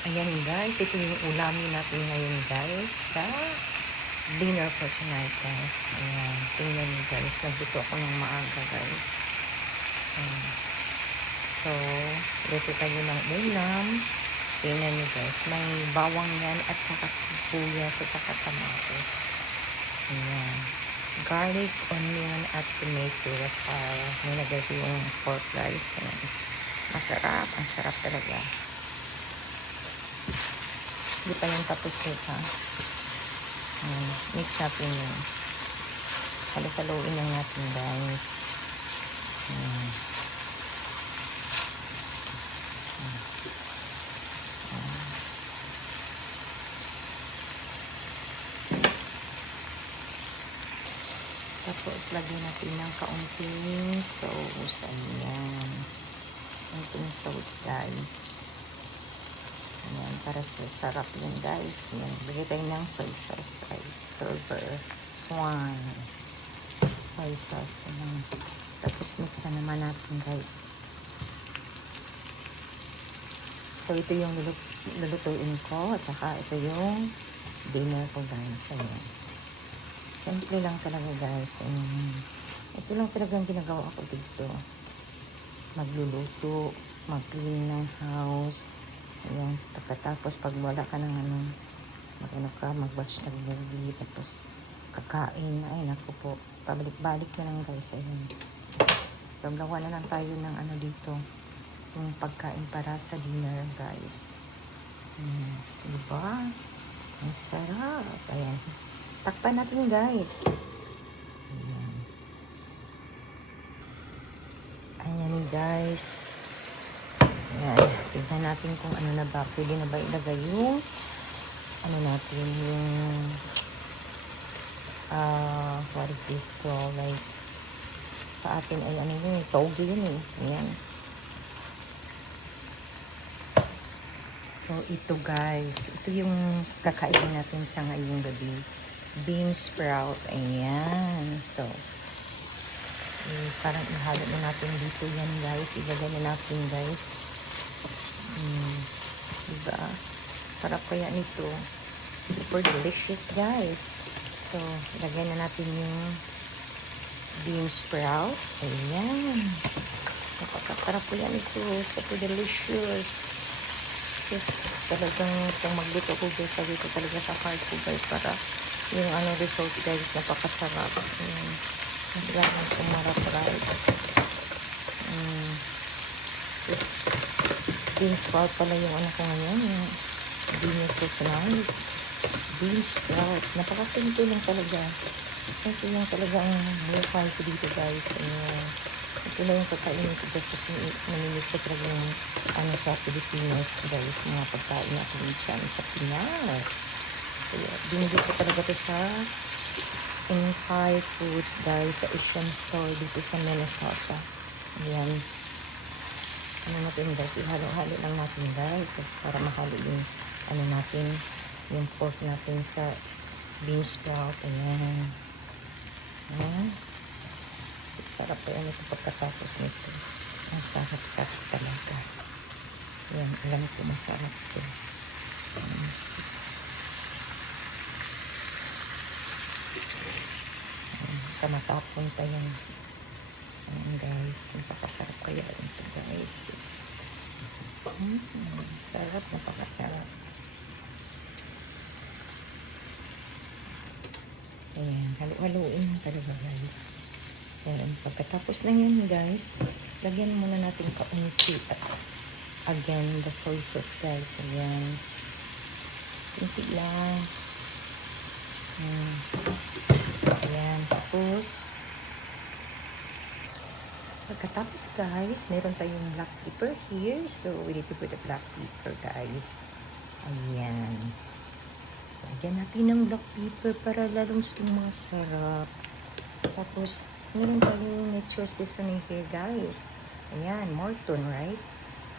Ayan guys, ito yung ulamin natin ngayon guys sa dinner for tonight guys. Ayan, tingnan nyo guys, nagluto ako ng maaga guys. Ayan. So, luto tayo ng ulam. Tingnan nyo guys, may bawang yan at saka sibuyas at saka tomato. Ayan. Garlic, onion at tomato at nilagay ko yung pork guys. Ayan. Masarap, ang sarap talaga. Hindi pa yan tapos guys ha. Mix natin yun. Halo-haloin lang natin guys. Tapos lagyan natin ng kaunting sauce. Ayan. Kaunting sauce guys. Ayan, para sa sarap yun guys. Ayan, bigay tayo ng soy sauce guys. Silver Swan soy sauce. Ayan. Tapos mix na naman natin guys. So ito yung lulutuin ko at saka ito yung dinner ko guys. Ayan. Simple lang talaga guys. Ayan. Ito lang talagang ginagawa ko dito. Magluluto, mag-clean ng house. Ayan, pagkatapos pag wala ka ng mag-watch ng movie, tapos kakain, ay naku po, pabalik-balik na lang guys. Ayan. So, gawa na lang tayo ng dito, yung pagkain para sa dinner guys. Diba? Ang sarap. Ayan. Takpan natin guys. Ayan. Ayan guys. Ayan. Tignan natin kung ano na ba. Pwede na ba ilagay yung natin yung what is this called? Like sa atin ay yung toge yun eh. Ayan. So ito guys, ito yung kakainin natin sa ngayong gabi. Bean sprout. Ayan. So parang ihalo na natin dito yan guys. Ilagay na natin guys. Diba? Sarap kaya nito. Super delicious guys. So, lagay na natin yung bean sprout. Ayan. Napakasarap po yan ito. Super delicious. Sis, talagang itong magluto ko guys. Lagi ko talaga sa heart ko guys. Para yung result guys. Napakasarap. Ayan. Mas lang sumarap right. Sis, bean sprout pala yung ko ngayon. Yung dinner ko tonight. Bean sprout. Napakasimple lang talaga. Simple lang talaga ang buhay ko dito guys. Ito na yung kakainin ko guys kasi namimiss ko talaga yung sa Pilipinas guys. Mga pagkain natin dyan sa Pinas. Kaya binili ko talaga to sa Empire Foods guys. Sa Asian store dito sa Minnesota. Ayan. Natin guys. Ihalo-halo lang natin guys. Kasi para mahalo yung natin yung pork natin sa bean sprout. Ayan. Ayan. Sarap po yan ito pagkatapos nito. Ang sarap-sarap talaga. Ayan. Alam ko masarap ito. Kamatapon pa yan. Ayan guys. Napakasarap kaya ito guys. Sarap. Napakasarap. Ayan, halo-haloin talaga guys. Ayan, pagkatapos lang yan guys, lagyan muna natin kaunti at again the soy sauce guys. Ayan, kunti lang. Ayan, tapos pagkatapos guys, meron tayong black pepper here. So we need to put the black pepper guys. Ayan. Lagyan natin ng black pepper para lalong sumasarap. Tapos, meron tayong nature seasoning here guys. Ayan, Morton, right?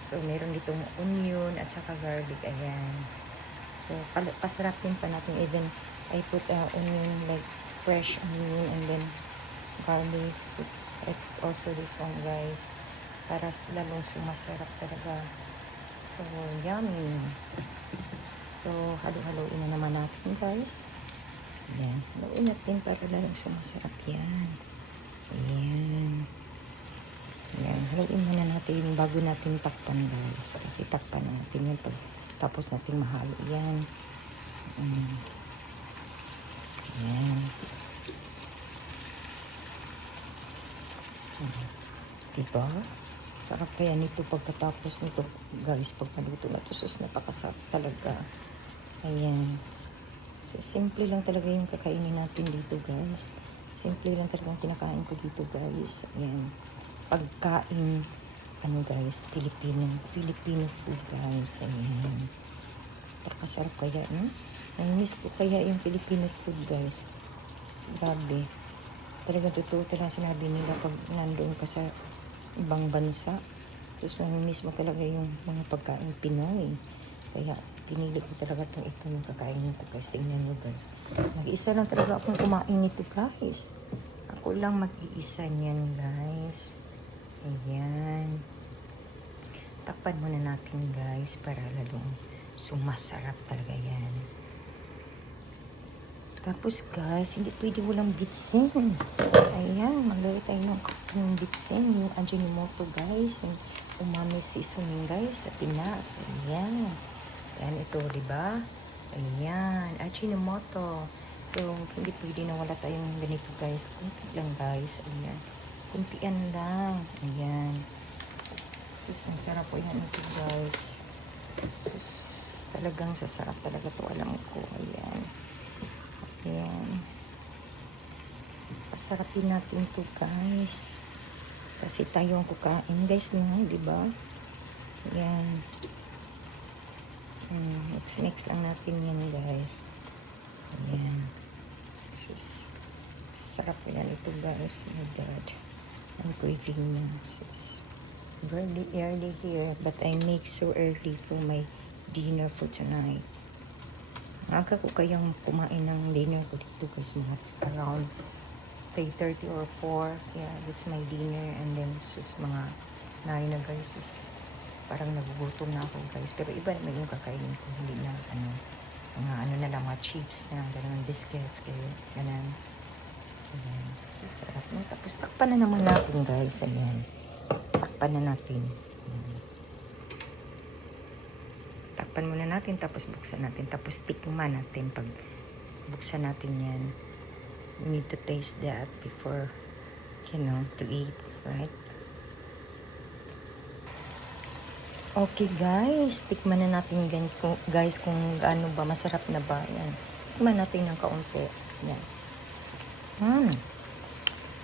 So, meron ditong onion at saka garlic. Ayan. So, pasarapin pa natin. Even, I put onion, like fresh onion and then garlic. Also this one guys. Para lalong sumasarap talaga So, yummy. So, halo-haloin na naman natin, guys. Ayan. Haloin natin para lalong sumasarap yan. Ayan. Ayan. Haloin muna natin bago natin takpan, guys. Kasi takpan natin yan pag tapos natin mahalo yan. Ayan. Diba? Sarap kaya nito pagkatapos nito, guys. Pag naluto na ito, sus, napakasarap talaga. Ayan. So, simple lang talaga yung kakainin natin dito, guys. Simple lang talaga yung tinakain ko dito, guys. Ayan. Pagkain, ano, guys, Filipino food, guys. Ayan. Napakasarap kaya, no? Namiss ko kaya yung Filipino food, guys. Sus, grabe. Talagang totoo talaga sinabi nila pag nandoon ka sa ibang bansa. Tapos mamimiss mo talaga yung mga pagkain Pinoy. Kaya pinili ko talaga ito yung kakain nito, guys. Tingnan nyo, guys. Mag-isa lang talaga akong kumain nito, guys. Ako lang mag-iisa niyan, guys. Ayan. Takpan muna natin, guys, para lalong sumasarap talaga yan. Tapos, guys, hindi pwede walang bitsin. Ayan, maglagay tayo ng bitsin. Yung Ajinomoto, guys. Yung umami seasoning, guys, sa Pinas. Ayan. Ayan, ito, diba? Ayan, Ajinomoto. So, hindi pwede na wala tayong ganito, guys. Kunti lang, guys. Ayan. Kuntian lang. Ayan. Sus, ang sarap po yan ito, guys. Sus, talagang sasarap talaga to, alam ko. Ayan. Ayan. Pasarapin natin to, guys. Kasi tayo ang kukain, guys, no? Diba? Ayan. Mix lang natin yan, guys. Ayan. Sus, sarap yan ito, guys. Oh my God. I'm craving na. Sus, very early here, but I make so early for my dinner for tonight. Aga ko kayang kumain ng dinner ko dito, guys, mga around 3:30 or 4. Yeah, that's my dinner. And then, sus, mga 9 na, guys. Sus, parang nagugutom na ako, guys. Pero iba naman yung kakainin ko. Hindi na, mga na lang, mga chips na, ganun, biscuits, kayo, ganun. Ayan, sus, sarap na. Tapos, takpan na naman natin, guys. Ayan. Takpan na natin. Ayan. Takpan muna natin, tapos buksan natin. Tapos tikman natin pag buksan natin yan. We need to taste that before, to eat, right? Okay, guys. Tikman na natin, guys, kung gaano ba, masarap na ba. Yan. Tikman natin ng kaunti. Yan.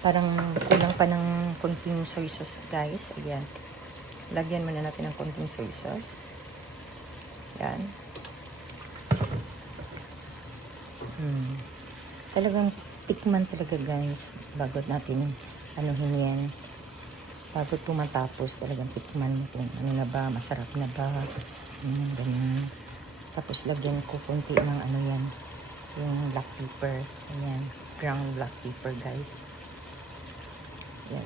Parang kulang pa ng konting soy sauce, guys. Ayan. Lagyan muna natin ng konting soy sauce. Yan. Talagang tikman talaga, guys. Bago natin anuhin yan. Bago tumatapos, talagang tikman mo kung ano na ba, masarap na ba. Ganyan. Tapos lagyan ko konti ng yan. Yung black pepper. Ayan. Ground black pepper, guys. Yan.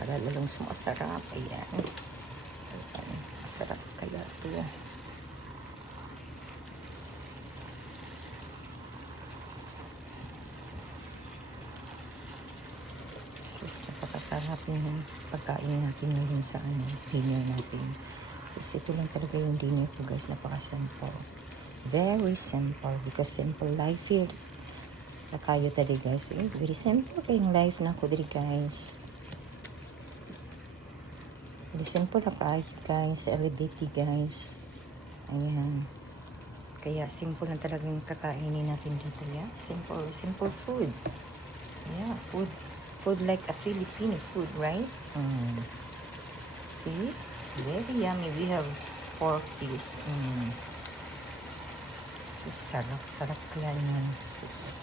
Para lalong sumasarap. Ayan. Ayan. Masarap kaya ito. Sus, napakasarap yung pagkain natin ngayon sa dinner natin. Sus, ito lang talaga yung dinner ko, guys. Napaka-simple. Very simple. Because simple life here. Nakayo talaga, guys. Very simple kayong life na ko diri, guys. Very simple na kayo, guys. Elevate, guys. Ayan. Kaya simple na talaga yung kakainin natin dito, yeah. Simple food. Yeah, food like a Filipino food, right? See? Very yummy. We have pork piece. Sus, sarap kaya naman. Sus.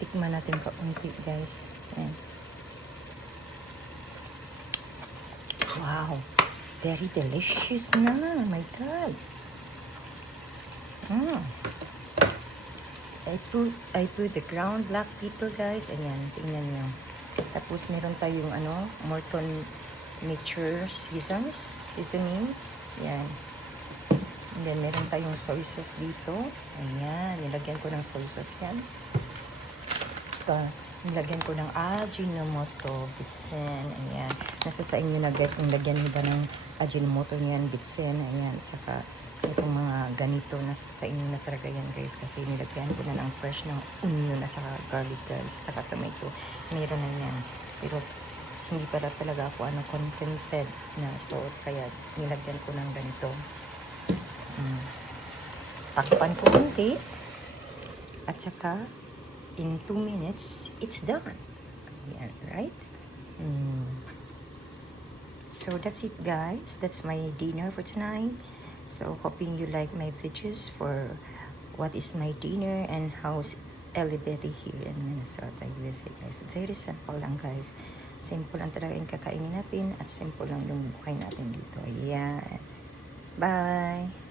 Tikman natin kaunti, guys. Ayan. Wow. Very delicious na. My God. I put the ground black pepper, guys. Ayan, tingnan nyo. Tapos meron tayong Morton Nature Seasoning. Yan. And then meron tayong soy sauce dito. Ayan, nilagyan ko ng soy sauce yan. Nilagyan ko ng Ajinomoto, Bitsen. Ayan. Nasa sa inyo na guys kung lagyan nyo ba ng Ajinomoto niyan, Bitsen. Ayan. Tsaka itong mga ganito nasa sa inyo na talaga yan guys. Kasi nilagyan ko na ng fresh ng onion at saka garlic guys. Tsaka tomato. Meron na yan. Pero hindi pala talaga ako contented na. So kaya nilagyan ko ng ganito. Takpan ko konti. At saka in 2 minutes, it's done. Ayan, right? So that's it guys. That's my dinner for tonight. So hoping you like my videos for what is my dinner and how's elevated here in Minnesota, USA guys. Very simple lang guys. Simple lang talaga yung kakainin natin at simple lang yung buhay natin dito. Ayan. Bye!